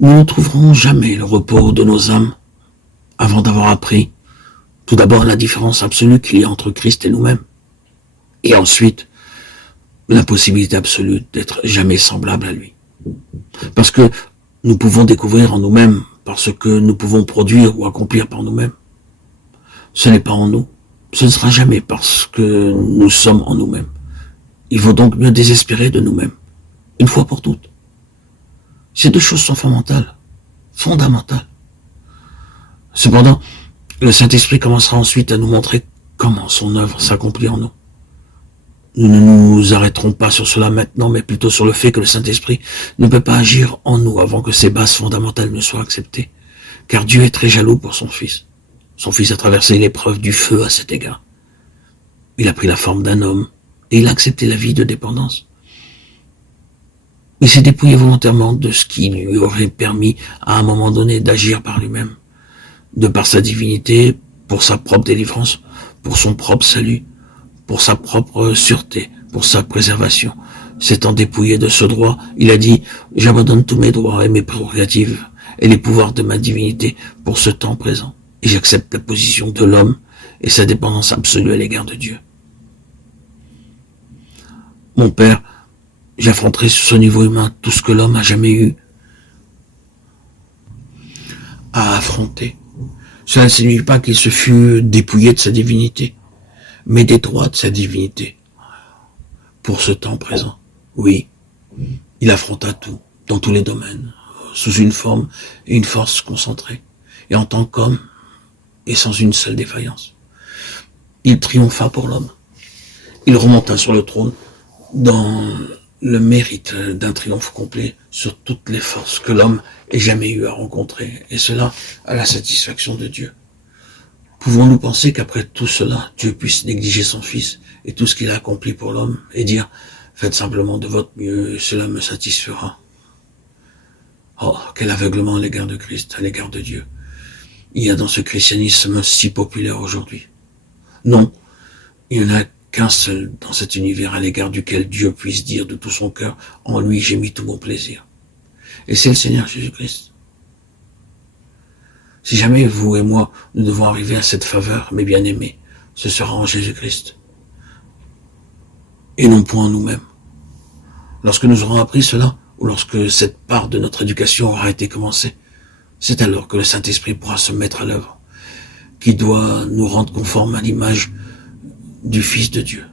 Nous ne trouverons jamais le repos de nos âmes avant d'avoir appris tout d'abord la différence absolue qu'il y a entre Christ et nous-mêmes, et ensuite l'impossibilité absolue d'être jamais semblable à lui. Parce que nous pouvons découvrir en nous-mêmes par ce que nous pouvons produire ou accomplir par nous-mêmes. Ce n'est pas en nous. Ce ne sera jamais parce que nous sommes en nous-mêmes. Il vaut donc mieux désespérer de nous-mêmes, une fois pour toutes. Ces deux choses sont fondamentales. Cependant, le Saint-Esprit commencera ensuite à nous montrer comment son œuvre s'accomplit en nous. Nous ne nous arrêterons pas sur cela maintenant, mais plutôt sur le fait que le Saint-Esprit ne peut pas agir en nous avant que ces bases fondamentales ne soient acceptées. Car Dieu est très jaloux pour son Fils. Son Fils a traversé l'épreuve du feu à cet égard. Il a pris la forme d'un homme et il a accepté la vie de dépendance. Il s'est dépouillé volontairement de ce qui lui aurait permis à un moment donné d'agir par lui-même, de par sa divinité, pour sa propre délivrance, pour son propre salut, pour sa propre sûreté, pour sa préservation. S'étant dépouillé de ce droit, il a dit « J'abandonne tous mes droits et mes prérogatives et les pouvoirs de ma divinité pour ce temps présent, et j'accepte la position de l'homme et sa dépendance absolue à l'égard de Dieu. Mon Père, j'affronterai sur ce niveau humain tout ce que l'homme a jamais eu à affronter. Cela ne signifie pas qu'il se fût dépouillé de sa divinité, mais des droits de sa divinité. Pour ce temps présent, oui, il affronta tout, dans tous les domaines, sous une forme et une force concentrées, et en tant qu'homme, et sans une seule défaillance. Il triompha pour l'homme. Il remonta sur le trône dans le mérite d'un triomphe complet sur toutes les forces que l'homme ait jamais eu à rencontrer, et cela à la satisfaction de Dieu. Pouvons-nous penser qu'après tout cela, Dieu puisse négliger son Fils et tout ce qu'il a accompli pour l'homme et dire « Faites simplement de votre mieux, et cela me satisfera ». Oh, quel aveuglement à l'égard de Christ, à l'égard de Dieu. Il y a dans ce christianisme si populaire aujourd'hui. Non, il n'y en a qu'un seul dans cet univers à l'égard duquel Dieu puisse dire de tout son cœur « En lui j'ai mis tout mon plaisir ». Et c'est le Seigneur Jésus-Christ. Si jamais vous et moi, nous devons arriver à cette faveur, mes bien-aimés, ce sera en Jésus-Christ. Et non point en nous-mêmes. Lorsque nous aurons appris cela, ou lorsque cette part de notre éducation aura été commencée, c'est alors que le Saint-Esprit pourra se mettre à l'œuvre, qui doit nous rendre conformes à l'image du Fils de Dieu.